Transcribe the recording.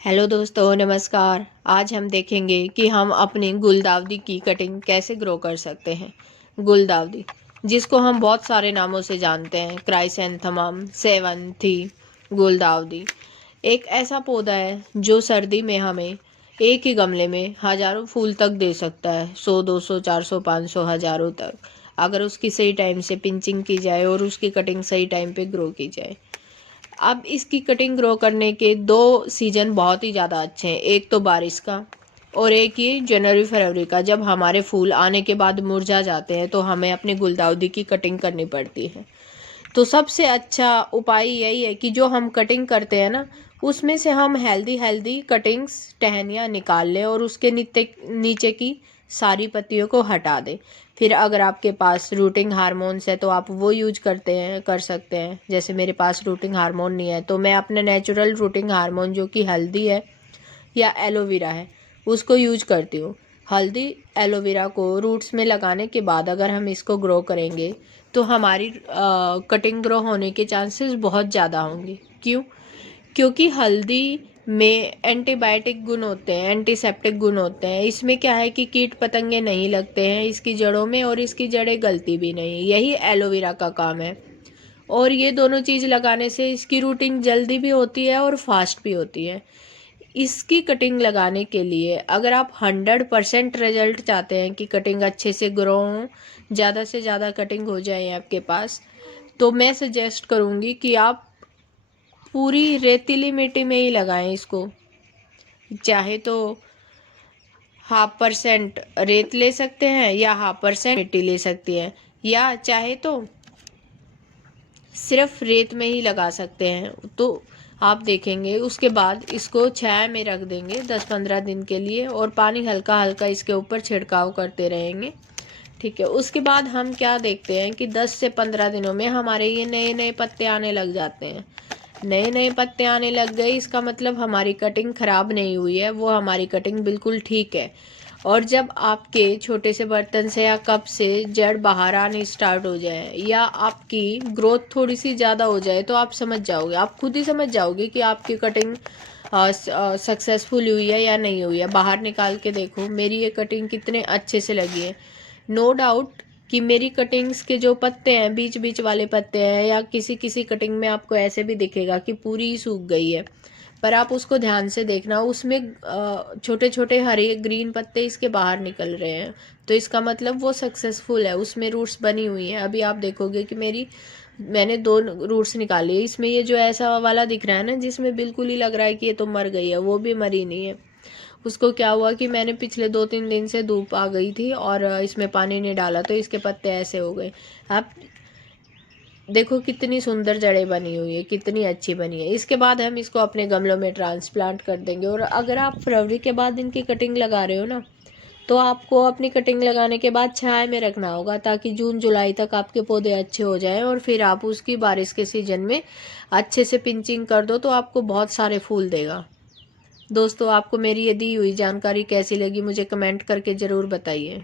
Hello दोस्तों, नमस्कार। आज हम देखेंगे कि हम अपनी गुलदाउदी की कटिंग कैसे ग्रो कर सकते हैं। गुलदाउदी, जिसको हम बहुत सारे नामों से जानते हैं, क्राइसैंथेमम, सेवंथी, गुलदाउदी, एक ऐसा पौधा है जो सर्दी में हमें एक ही गमले में हजारों फूल तक दे सकता है। 100, 200, 400, 500, हजारों तक, अगर उसकी सही टाइम से पिंचिंग की जाए और उसकी कटिंग सही टाइम पे ग्रो की जाए। अब इसकी कटिंग ग्रो करने के दो सीज़न बहुत ही ज़्यादा अच्छे हैं। एक तो बारिश का और एक ये जनवरी फरवरी का, जब हमारे फूल आने के बाद मुरझा जाते हैं तो हमें अपनी गुलदाउदी की कटिंग करनी पड़ती है। तो सबसे अच्छा उपाय यही है कि जो हम कटिंग करते हैं ना, उसमें से हम हेल्दी हेल्दी कटिंग्स टहनियाँ निकाल लें और उसके नीचे की सारी पत्तियों को हटा दें। फिर अगर आपके पास रूटिंग हार्मोन्स है तो आप वो यूज कर सकते हैं। जैसे मेरे पास रूटिंग हार्मोन नहीं है तो मैं अपने नेचुरल रूटिंग हार्मोन, जो कि हल्दी है या एलोवेरा है, उसको यूज करती हूँ। हल्दी एलोवेरा को रूट्स में लगाने के बाद अगर हम इसको ग्रो करेंगे तो हमारी कटिंग ग्रो होने के चांसेस बहुत ज़्यादा होंगे। क्यों? क्योंकि हल्दी में एंटीबायोटिक गुण होते हैं, एंटीसेप्टिक गुण होते हैं। इसमें क्या है कि कीट पतंगे नहीं लगते हैं इसकी जड़ों में और इसकी जड़ें गलती भी नहीं। यही एलोवेरा का काम है। और ये दोनों चीज़ लगाने से इसकी रूटिंग जल्दी भी होती है और फास्ट भी होती है। इसकी कटिंग लगाने के लिए अगर आप 100% रिजल्ट चाहते हैं कि कटिंग अच्छे से ग्रो हो, ज़्यादा से ज़्यादा कटिंग हो जाए आपके पास, तो मैं सजेस्ट करूँगी कि आप पूरी रेतीली मिट्टी में ही लगाएं इसको। चाहे तो 0.5% रेत ले सकते हैं या 0.5% मिट्टी ले सकती हैं, या चाहे तो सिर्फ रेत में ही लगा सकते हैं। तो आप देखेंगे उसके बाद इसको छाया में रख देंगे 10-15 दिन के लिए और पानी हल्का हल्का इसके ऊपर छिड़काव करते रहेंगे। ठीक है। उसके बाद हम क्या देखते हैं कि 10 से 15 दिनों में हमारे ये नए नए पत्ते आने लग जाते हैं। नए नए पत्ते आने लग गए, इसका मतलब हमारी कटिंग ख़राब नहीं हुई है, वो हमारी कटिंग बिल्कुल ठीक है। और जब आपके छोटे से बर्तन से या कप से जड़ बाहर आनी स्टार्ट हो जाए या आपकी ग्रोथ थोड़ी सी ज़्यादा हो जाए तो आप समझ जाओगे, आप खुद ही समझ जाओगे कि आपकी कटिंग सक्सेसफुल हुई है या नहीं हुई है। बाहर निकाल के देखो मेरी ये कटिंग कितने अच्छे से लगी है। नो डाउट कि मेरी कटिंग्स के जो पत्ते हैं, बीच बीच वाले पत्ते हैं, या किसी किसी कटिंग में आपको ऐसे भी दिखेगा कि पूरी ही सूख गई है, पर आप उसको ध्यान से देखना, उसमें छोटे छोटे हरे ग्रीन पत्ते इसके बाहर निकल रहे हैं, तो इसका मतलब वो सक्सेसफुल है, उसमें रूट्स बनी हुई हैं। अभी आप देखोगे कि मैंने 2 रूट्स निकाले, इसमें ये जो ऐसा वाला दिख रहा है ना, जिसमें बिल्कुल ही लग रहा है कि ये तो मर गई है, वो भी मरी नहीं है। उसको क्या हुआ कि मैंने पिछले 2-3 दिन से धूप आ गई थी और इसमें पानी नहीं डाला तो इसके पत्ते ऐसे हो गए। आप देखो कितनी सुंदर जड़ें बनी हुई है, कितनी अच्छी बनी है। इसके बाद हम इसको अपने गमलों में ट्रांसप्लांट कर देंगे। और अगर आप फरवरी के बाद इनकी कटिंग लगा रहे हो ना, तो आपको अपनी कटिंग लगाने के बाद छाया में रखना होगा ताकि जून जुलाई तक आपके पौधे अच्छे हो जाएं और फिर आप उसकी बारिश के सीजन में अच्छे से पिंचिंग कर दो तो आपको बहुत सारे फूल देगा। दोस्तों, आपको मेरी ये दी हुई जानकारी कैसी लगी मुझे कमेंट करके ज़रूर बताइए।